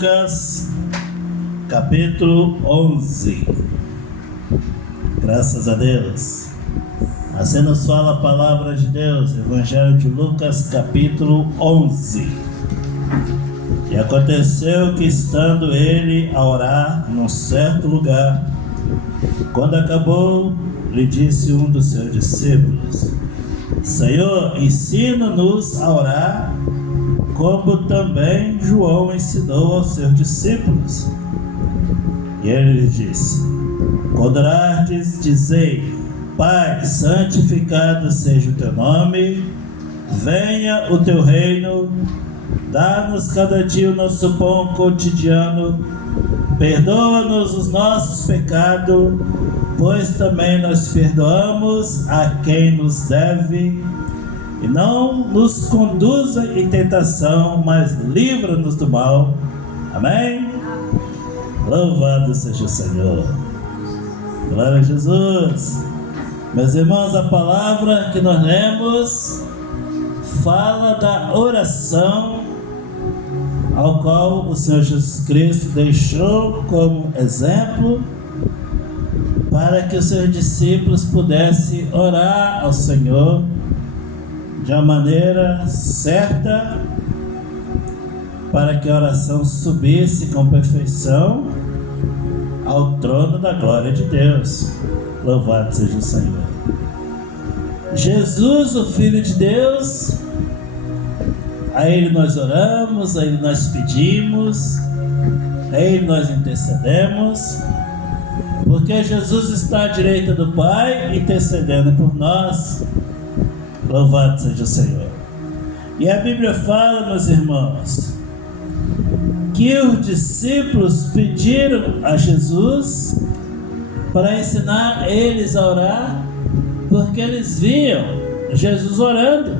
Lucas, capítulo 11. Graças a Deus. Assim nos fala a palavra de Deus, Evangelho de Lucas, capítulo 11. E aconteceu que, estando ele a orar num certo lugar, quando acabou, lhe disse um dos seus discípulos: Senhor, ensina-nos a orar, como também João ensinou aos seus discípulos. E ele lhe disse: quando orardes, dizei: Pai, santificado seja o teu nome, venha o teu reino, dá-nos cada dia o nosso pão cotidiano, perdoa-nos os nossos pecados, pois também nós perdoamos a quem nos deve, e não nos conduza em tentação, mas livra-nos do mal. Amém? Louvado seja o Senhor. Glória a Jesus. Meus irmãos, a palavra que nós lemos fala da oração ao qual o Senhor Jesus Cristo deixou como exemplo para que os seus discípulos pudessem orar ao Senhor de uma maneira certa, para que a oração subisse com perfeição ao trono da glória de Deus. Louvado seja o Senhor. Jesus, o Filho de Deus, a Ele nós oramos, a Ele nós pedimos, a Ele nós intercedemos, porque Jesus está à direita do Pai intercedendo por nós. Louvado seja o Senhor. E a Bíblia fala, meus irmãos, que os discípulos pediram a Jesus para ensinar eles a orar, porque eles viam Jesus orando.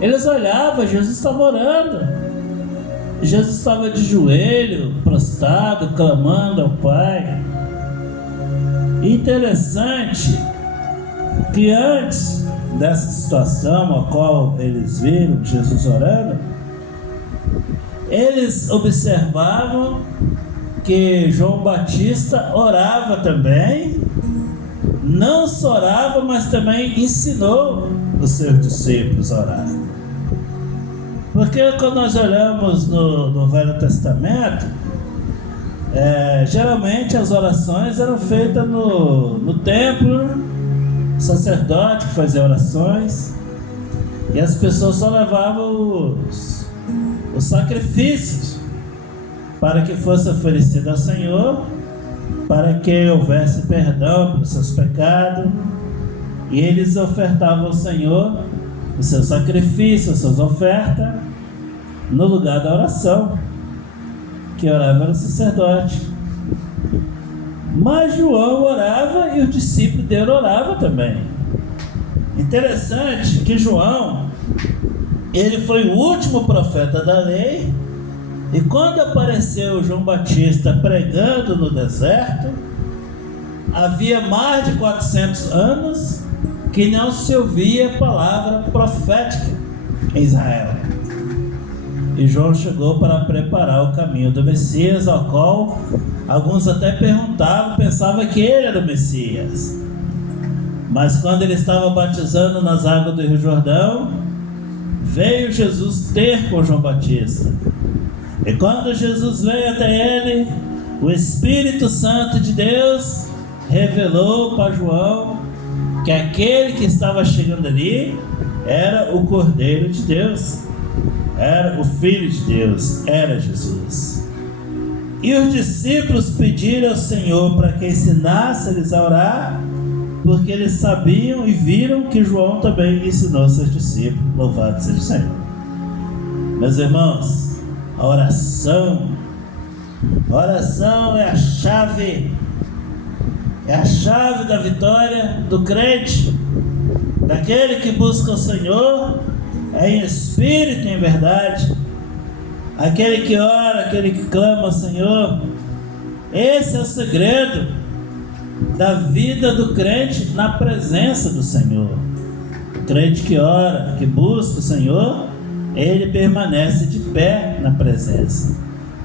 Eles olhavam, Jesus estava orando. Jesus estava de joelho, prostrado, clamando ao Pai. Interessante que antes dessa situação a qual eles viram Jesus orando, eles observavam que João Batista orava também. Não só orava, mas também ensinou os seus discípulos a orar. Porque quando nós olhamos no Velho Testamento, geralmente as orações eram feitas no templo, o sacerdote que fazia orações, e as pessoas só levavam os sacrifícios para que fosse oferecido ao Senhor, para que houvesse perdão pelos seus pecados, e eles ofertavam ao Senhor o seu sacrifício, as suas ofertas, no lugar da oração, que orava era o sacerdote. Mas João orava e os discípulos dele oravam também. Interessante que João, ele foi o último profeta da lei, e quando apareceu João Batista pregando no deserto, havia mais de 400 anos que não se ouvia palavra profética em Israel. E João chegou para preparar o caminho do Messias, ao qual alguns até pensavam que ele era o Messias. Mas quando ele estava batizando nas águas do Rio Jordão, veio Jesus ter com João Batista. E quando Jesus veio até ele, o Espírito Santo de Deus revelou para João que aquele que estava chegando ali era o Cordeiro de Deus, era o Filho de Deus, era Jesus. E os discípulos pediram ao Senhor para que ensinasse-lhes a orar, porque eles sabiam e viram que João também ensinou seus discípulos. Louvado seja o Senhor. Meus irmãos, a oração é a chave da vitória do crente, daquele que busca o Senhor em espírito e em verdade, aquele que ora, aquele que clama ao Senhor. Esse é o segredo da vida do crente na presença do Senhor. O crente que ora, que busca o Senhor, ele permanece de pé na presença.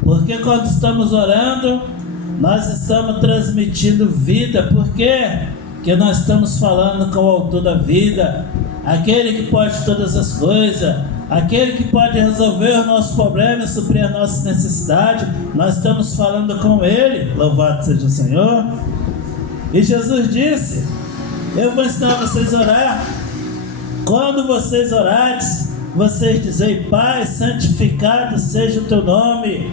Porque quando estamos orando, nós estamos transmitindo vida. Por quê? Porque nós estamos falando com o autor da vida, aquele que pode todas as coisas, aquele que pode resolver os nossos problemas, suprir as nossas necessidades. Nós estamos falando com ele. Louvado seja o Senhor. E Jesus disse: eu vou ensinar vocês a orar. Quando vocês orardes, vocês dizem: Pai, santificado seja o teu nome.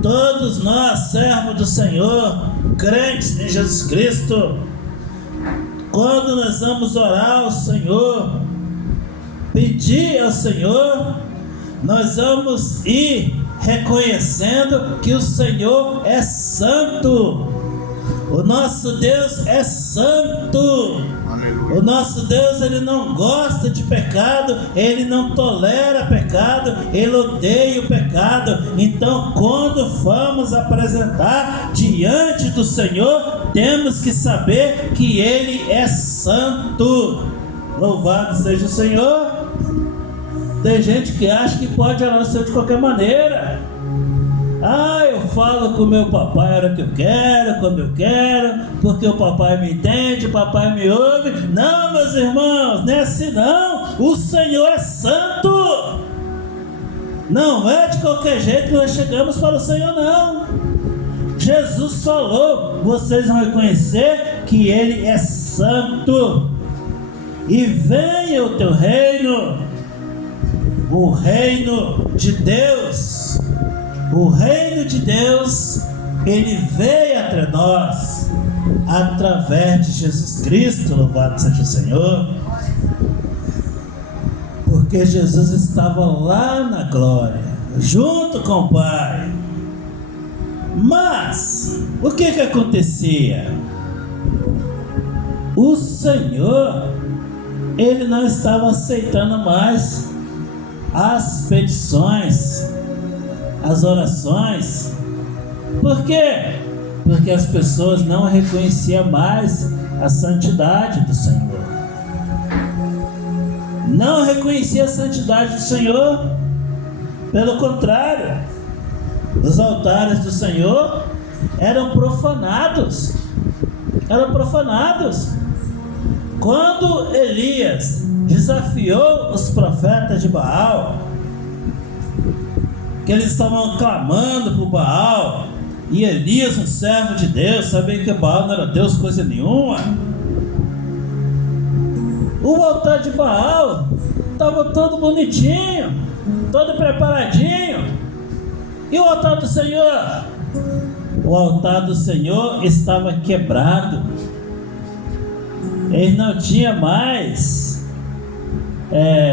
Todos nós, servos do Senhor, crentes em Jesus Cristo, quando nós vamos orar ao Senhor, pedir ao Senhor, nós vamos ir reconhecendo que o Senhor é santo. O nosso Deus é santo. Aleluia. O nosso Deus, ele não gosta de pecado, ele não tolera pecado, ele odeia o pecado. Então, quando vamos apresentar diante do Senhor, temos que saber que ele é santo. Louvado seja o Senhor. Tem gente que acha que pode orar no Senhor de qualquer maneira. Eu falo com o meu papai a hora que eu quero, quando eu quero, porque o papai me entende, o papai me ouve. Não, meus irmãos, não é assim não. O Senhor é santo. Não é de qualquer jeito que nós chegamos para o Senhor, não. Jesus falou: vocês vão reconhecer que ele é santo. E venha o teu reino, o reino de Deus. O reino de Deus, ele veio entre nós através de Jesus Cristo. Louvado seja o Senhor. Porque Jesus estava lá na glória, junto com o Pai. Mas o que acontecia? O Senhor, ele não estava aceitando mais as petições, as orações. Por quê? Porque as pessoas não reconheciam mais a santidade do Senhor. Não reconhecia a santidade do Senhor. Pelo contrário, os altares do Senhor eram profanados. Quando Elias desafiou os profetas de Baal, que eles estavam clamando por Baal, e Elias, um servo de Deus, sabia que Baal não era Deus coisa nenhuma. O altar de Baal estava todo bonitinho, todo preparadinho. E o altar do Senhor? O altar do Senhor estava quebrado. Ele não tinha mais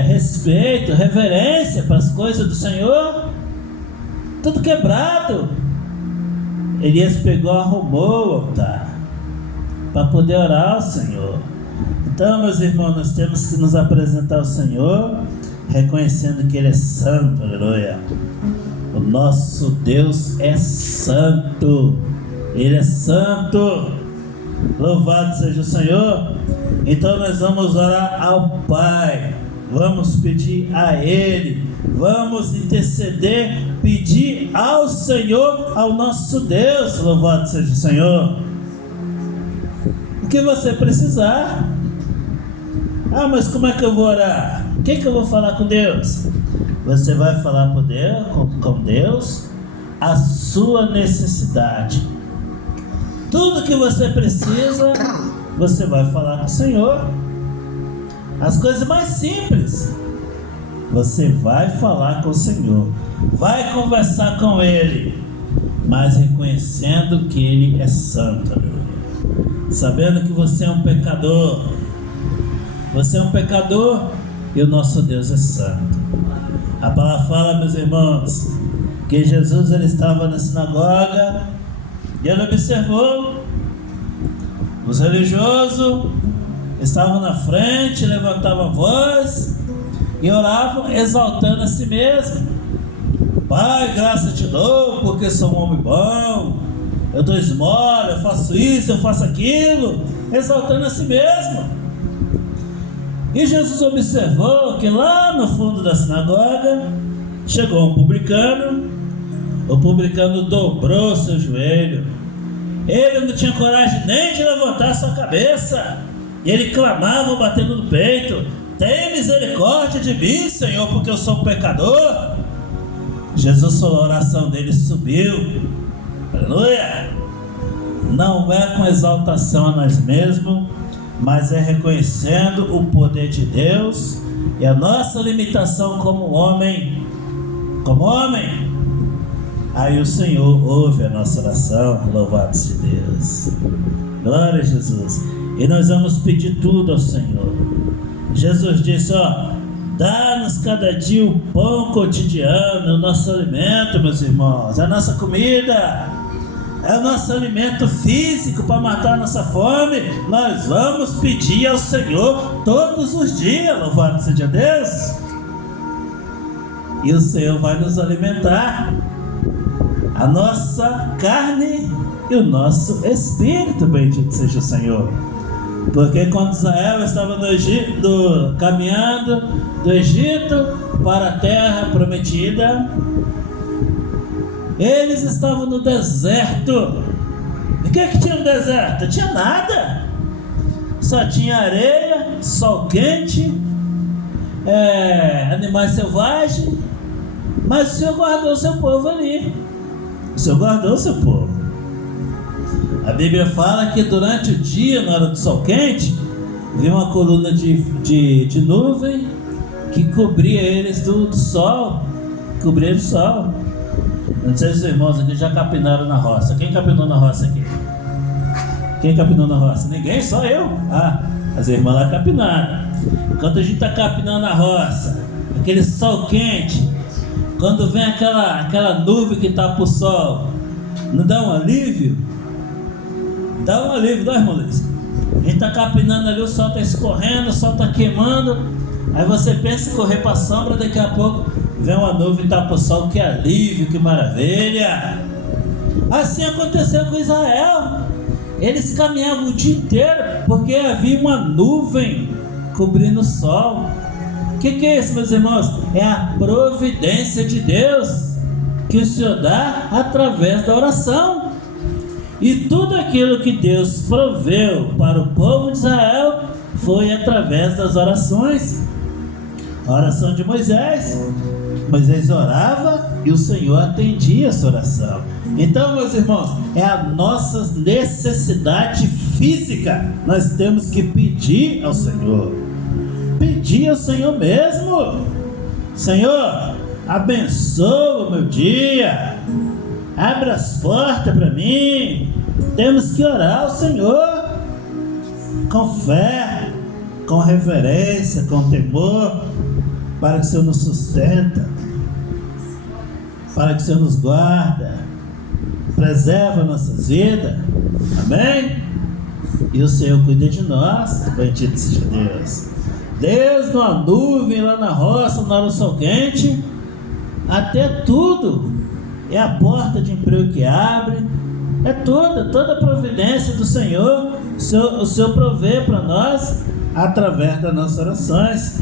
respeito, reverência para as coisas do Senhor. Tudo quebrado. Elias pegou, arrumou o altar para poder orar ao Senhor. Então, meus irmãos, nós temos que nos apresentar ao Senhor reconhecendo que ele é santo. Aleluia. O nosso Deus é santo. Ele é santo. Louvado seja o Senhor. Então nós vamos orar ao Pai, vamos pedir a ele, vamos interceder, pedir ao Senhor, ao nosso Deus. Louvado seja o Senhor. O que você precisar. Mas como é que eu vou orar? O que eu vou falar com Deus? Você vai falar com Deus a sua necessidade. Tudo que você precisa, você vai falar com o Senhor. As coisas mais simples, você vai falar com o Senhor, vai conversar com ele, mas reconhecendo que ele é santo, sabendo que você é um pecador. Você é um pecador e o nosso Deus é santo. A palavra fala, meus irmãos, que Jesus ele estava na sinagoga e ele observou os religiosos estavam na frente, levantavam a voz e oravam exaltando a si mesmo. Pai, graça te dou porque sou um homem bom, eu dou esmola, eu faço isso, eu faço aquilo, exaltando a si mesmo. E Jesus observou que lá no fundo da sinagoga Chegou um publicano, o publicano dobrou seu joelho. Ele não tinha coragem nem de levantar sua cabeça. E ele clamava, batendo no peito: tem misericórdia de mim, Senhor, porque eu sou um pecador. Jesus falou, a oração dele subiu. Aleluia! Não é com exaltação a nós mesmos, mas é reconhecendo o poder de Deus e a nossa limitação como homem. Como homem. Aí o Senhor ouve a nossa oração. Louvado seja Deus. Glória a Jesus. E nós vamos pedir tudo ao Senhor. Jesus disse, dá-nos cada dia o pão cotidiano, o nosso alimento, meus irmãos, a nossa comida, é o nosso alimento físico para matar a nossa fome. Nós vamos pedir ao Senhor todos os dias, louvado seja Deus. E o Senhor vai nos alimentar, a nossa carne e o nosso espírito, bendito seja o Senhor. Porque quando Israel estava no Egito, caminhando do Egito para a terra prometida, eles estavam no deserto. E o que tinha no deserto? Não tinha nada. Só tinha areia, sol quente, animais selvagens. Mas o Senhor guardou o seu povo ali. O Senhor guardou o seu povo. A Bíblia fala que durante o dia, na hora do sol quente, vinha uma coluna de nuvem que cobria eles do sol. Cobria eles do sol. Não sei se os irmãos aqui já capinaram na roça. Quem capinou na roça aqui? Quem capinou na roça? Ninguém, só eu. As irmãs lá capinaram. Enquanto a gente está capinando na roça, aquele sol quente, quando vem aquela nuvem que tapa o sol, não dá um alívio? Dá um alívio, dá, irmão Luiz? A gente está capinando ali, o sol está escorrendo, o sol está queimando. Aí você pensa em correr para a sombra, daqui a pouco vem uma nuvem e tapa o sol, que alívio, que maravilha. Assim aconteceu com Israel. Eles caminhavam o dia inteiro porque havia uma nuvem cobrindo o sol. O que é isso, meus irmãos? É a providência de Deus que o Senhor dá através da oração. E tudo aquilo que Deus proveu para o povo de Israel foi através das orações. A oração de Moisés. Moisés orava e o Senhor atendia essa oração. Então, meus irmãos, é a nossa necessidade física. Nós temos que pedir ao Senhor. Pedir ao Senhor mesmo. Senhor, abençoa o meu dia. Abre as portas para mim. Temos que orar ao Senhor com fé, com reverência, com temor, para que o Senhor nos sustenta, para que o Senhor nos guarda, preserva nossas vidas. Amém? E o Senhor cuida de nós. Bendito seja Deus. Deus numa nuvem, lá na roça, na hora do sol quente, até tudo. É a porta de emprego que abre. É toda a providência do Senhor. O Senhor provê para nós através das nossas orações.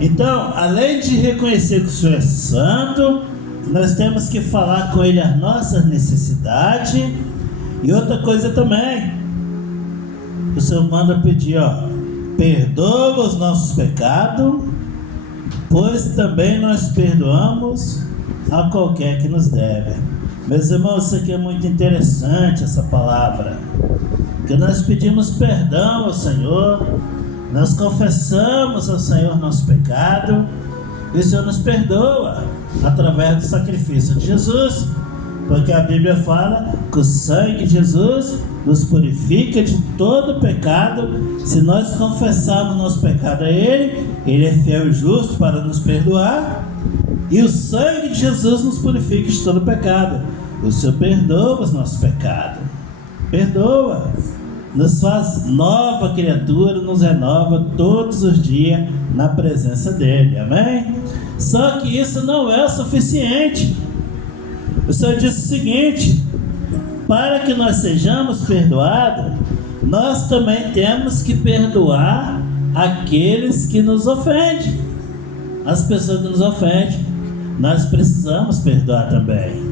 Então, além de reconhecer que o Senhor é santo, nós temos que falar com Ele as nossas necessidades. E outra coisa também, o Senhor manda pedir, perdoa os nossos pecados, pois também nós perdoamos a qualquer que nos deve. Meus irmãos, isso aqui é muito interessante, essa palavra, que nós pedimos perdão ao Senhor, nós confessamos ao Senhor nosso pecado, e o Senhor nos perdoa através do sacrifício de Jesus, porque a Bíblia fala que o sangue de Jesus nos purifica de todo pecado. Se nós confessarmos nosso pecado a Ele, Ele é fiel e justo para nos perdoar, e o sangue de Jesus nos purifica de todo pecado. O Senhor perdoa os nossos pecados, perdoa, nos faz nova criatura, nos renova todos os dias na presença dEle, amém? Só que isso não é o suficiente. O Senhor disse o seguinte: para que nós sejamos perdoados, nós também temos que perdoar aqueles que nos ofendem, as pessoas que nos ofendem. nós precisamos perdoar também.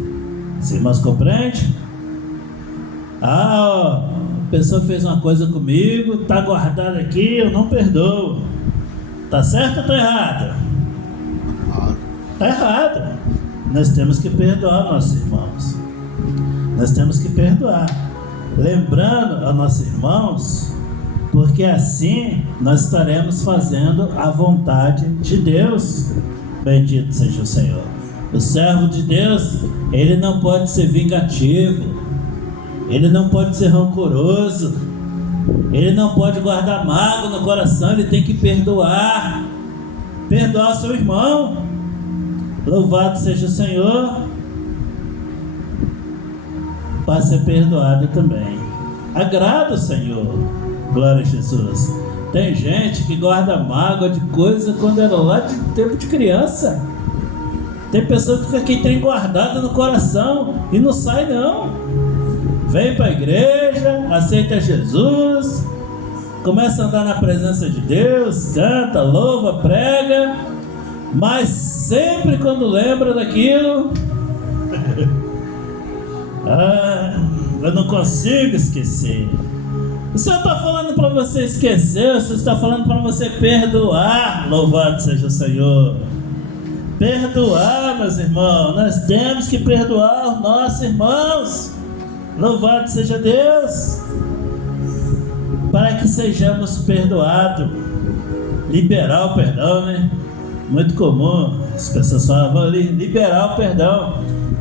Os irmãos compreendem? A pessoa fez uma coisa comigo, está guardada aqui, eu não perdoo. Está certo ou está errado? Está errado. Nós temos que perdoar nossos irmãos. Nós temos que perdoar. Lembrando aos nossos irmãos, porque assim nós estaremos fazendo a vontade de Deus. Bendito seja o Senhor. O servo de Deus, ele não pode ser vingativo, ele não pode ser rancoroso, ele não pode guardar mágoa no coração, ele tem que perdoar o seu irmão. Louvado seja o Senhor, para ser perdoado também. Agrada o Senhor, glória a Jesus. Tem gente que guarda mágoa de coisa quando era lá de tempo de criança. Tem pessoa que fica aqui tem guardada no coração e não sai não. Vem para a igreja, aceita Jesus, começa a andar na presença de Deus, canta, louva, prega, mas sempre quando lembra daquilo, eu não consigo esquecer. O Senhor está falando para você esquecer, o Senhor está falando para você perdoar. Louvado seja o Senhor. Perdoar, meus irmãos, nós temos que perdoar os nossos irmãos. Louvado seja Deus, para que sejamos perdoados. Liberar o perdão, né? Muito comum, as pessoas falam ali, liberar o perdão.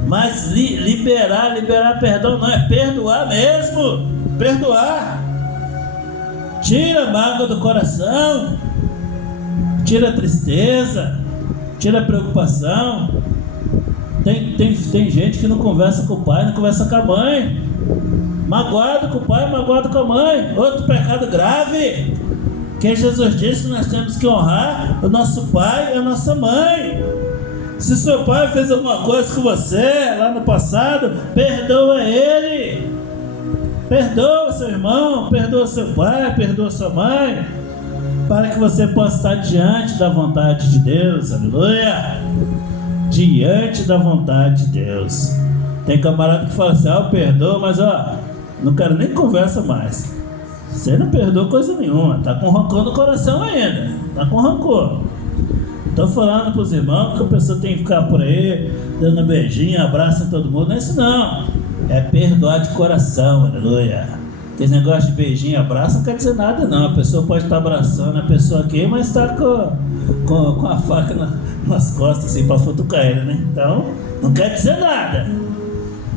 Mas liberar perdão não é perdoar mesmo. Perdoar. Tira a mágoa do coração, tira a tristeza, tira a preocupação. Tem gente que não conversa com o pai, não conversa com a mãe, magoado com o pai, magoado com a mãe. Outro pecado grave, que Jesus disse que nós temos que honrar o nosso pai e a nossa mãe. Se seu pai fez alguma coisa com você lá no passado, perdoa ele. Perdoa seu irmão, perdoa seu pai, perdoa sua mãe, para que você possa estar diante da vontade de Deus. Aleluia! Diante da vontade de Deus. Tem camarada que fala assim: eu perdoo, mas não quero nem conversa mais. Você não perdoa coisa nenhuma, está com rancor no coração ainda, está com rancor. Estou falando para os irmãos que a pessoa tem que ficar por aí dando beijinho, abraço em todo mundo. Não é isso não, é perdoar de coração. Aleluia. Esse negócio de beijinho, abraço não quer dizer nada não. A pessoa pode estar abraçando a pessoa aqui, mas está com a faca nas costas assim para futucar ele, né? Então não quer dizer nada.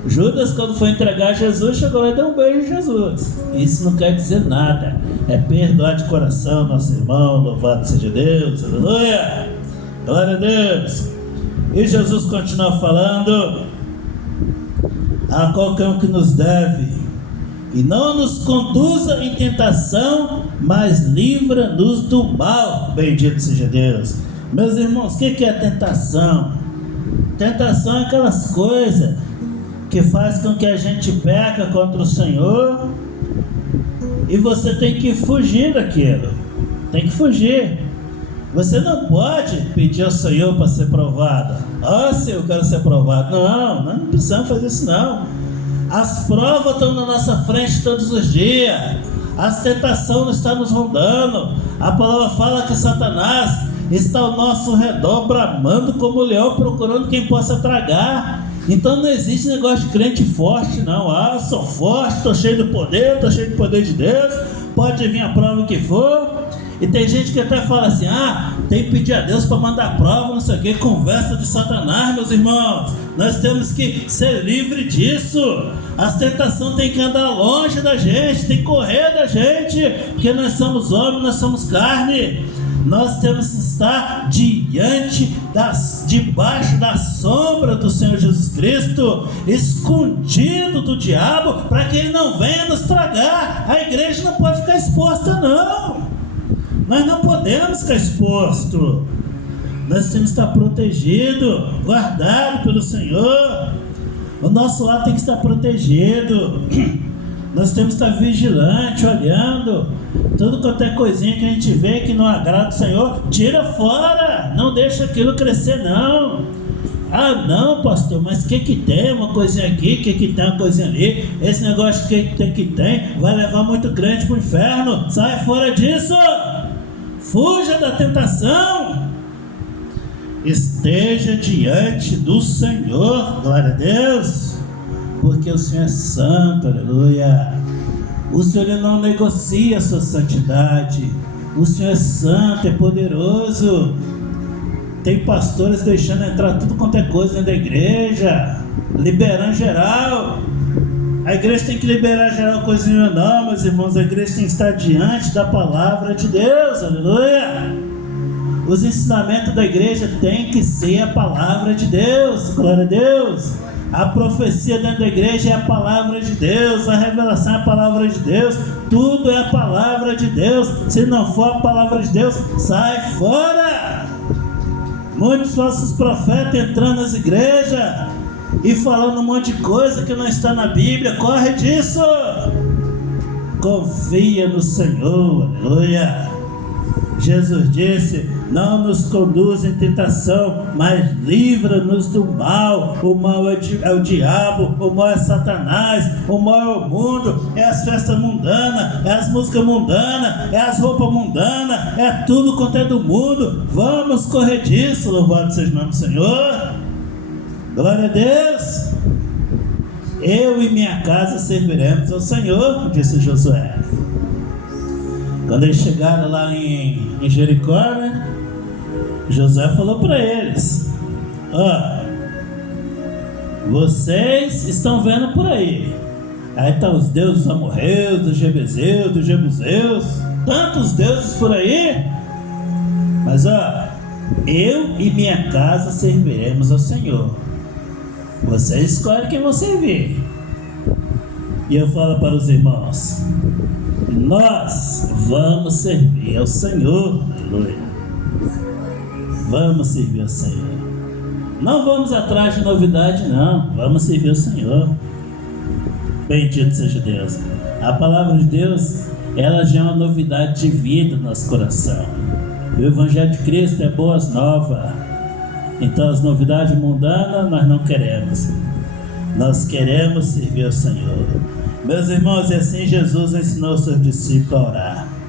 Judas, quando foi entregar Jesus, chegou lá e deu um beijo em Jesus. Isso não quer dizer nada. É perdoar de coração nosso irmão. Louvado seja Deus. Aleluia. Glória a Deus. E Jesus continua falando: a qualquer um que nos deve, e não nos conduza em tentação, mas livra-nos do mal. Bendito seja Deus. Meus irmãos, o que é tentação? Tentação é aquelas coisas que faz com que a gente peca contra o Senhor, e você tem que fugir daquilo. Tem que fugir. Você não pode pedir ao Senhor para ser provado. Senhor, eu quero ser provado. Não, nós não precisamos fazer isso não. As provas estão na nossa frente todos os dias. As tentações estão nos rondando. A palavra fala que Satanás está ao nosso redor, bramando como leão, procurando quem possa tragar. Então não existe negócio de crente forte não. Sou forte, estou cheio do poder, estou cheio do poder de Deus, pode vir a prova que for. E tem gente que até fala assim: tem que pedir a Deus para mandar prova, não sei o que. Conversa de Satanás, meus irmãos. Nós temos que ser livres disso. As tentações têm que andar longe da gente, tem que correr da gente, porque nós somos homens, nós somos carne. Nós temos que estar debaixo da sombra do Senhor Jesus Cristo, escondido do diabo, para que ele não venha nos tragar. A igreja não pode ficar exposta não. Nós não podemos ficar exposto. Nós temos que estar protegido, guardado pelo Senhor. O nosso lar tem que estar protegido. Nós temos que estar vigilante, olhando. Tudo quanto é coisinha que a gente vê que não agrada o Senhor, tira fora. Não deixa aquilo crescer não. Ah não, pastor, mas o que tem? Uma coisinha aqui, o que tem uma coisinha ali? Esse negócio que tem vai levar muito crente para o inferno. Sai fora disso! Fuja da tentação! Esteja diante do Senhor, glória a Deus, porque o Senhor é santo, aleluia. O Senhor ele não negocia a sua santidade. O Senhor é santo, é poderoso. Tem pastores deixando entrar tudo quanto é coisa dentro da igreja, liberando geral. A igreja tem que liberar geral coisinha não, meus irmãos. A igreja tem que estar diante da palavra de Deus, aleluia. Os ensinamentos da igreja tem que ser a palavra de Deus, glória a Deus. A profecia dentro da igreja é a palavra de Deus, a revelação é a palavra de Deus, tudo é a palavra de Deus. Se não for a palavra de Deus, sai fora. Muitos falsos profetas entrando nas igrejas e falando um monte de coisa que não está na Bíblia. Corre disso. Confia no Senhor, aleluia. Jesus disse: não nos conduz em tentação, mas livra-nos do mal. O mal é o diabo, o mal é Satanás, o mal é o mundo, é as festas mundanas, é as músicas mundanas, é as roupas mundanas, é tudo quanto é do mundo. Vamos correr disso, louvado seja o nome do Senhor. Glória a Deus. Eu e minha casa serviremos ao Senhor, disse Josué. Quando eles chegaram lá em Jericó, né, Josué falou para eles: vocês estão vendo por aí tá os deuses dos amorreus, dos jebuseus, dos jebuseus, tantos deuses por aí, mas eu e minha casa serviremos ao Senhor. Vocês escolhem quem vão servir. E eu falo para os irmãos: nós vamos servir ao Senhor, aleluia. Vamos servir ao Senhor. Não vamos atrás de novidade, não. Vamos servir ao Senhor. Bendito seja Deus. A palavra de Deus, ela já é uma novidade de vida no nosso coração. O Evangelho de Cristo é boas novas. Então as novidades mundanas nós não queremos. Nós queremos servir ao Senhor. Meus irmãos, e assim Jesus ensinou os seus discípulos a orar.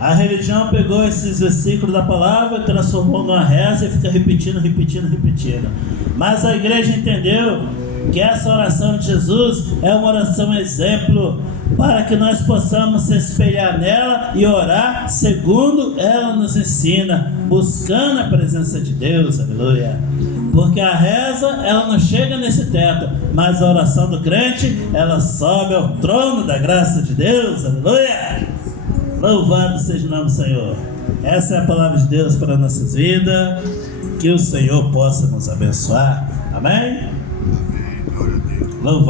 A religião pegou esses versículos da palavra, transformou numa reza e fica repetindo. Mas a igreja entendeu que essa oração de Jesus é uma oração exemplo, para que nós possamos se espelhar nela e orar segundo ela nos ensina, buscando a presença de Deus, aleluia. Porque a reza, ela não chega nesse teto, mas a oração do crente, ela sobe ao trono da graça de Deus, aleluia. Louvado seja o nome do Senhor. Essa é a palavra de Deus para nossas vidas. Que o Senhor possa nos abençoar. Amém? Louvado.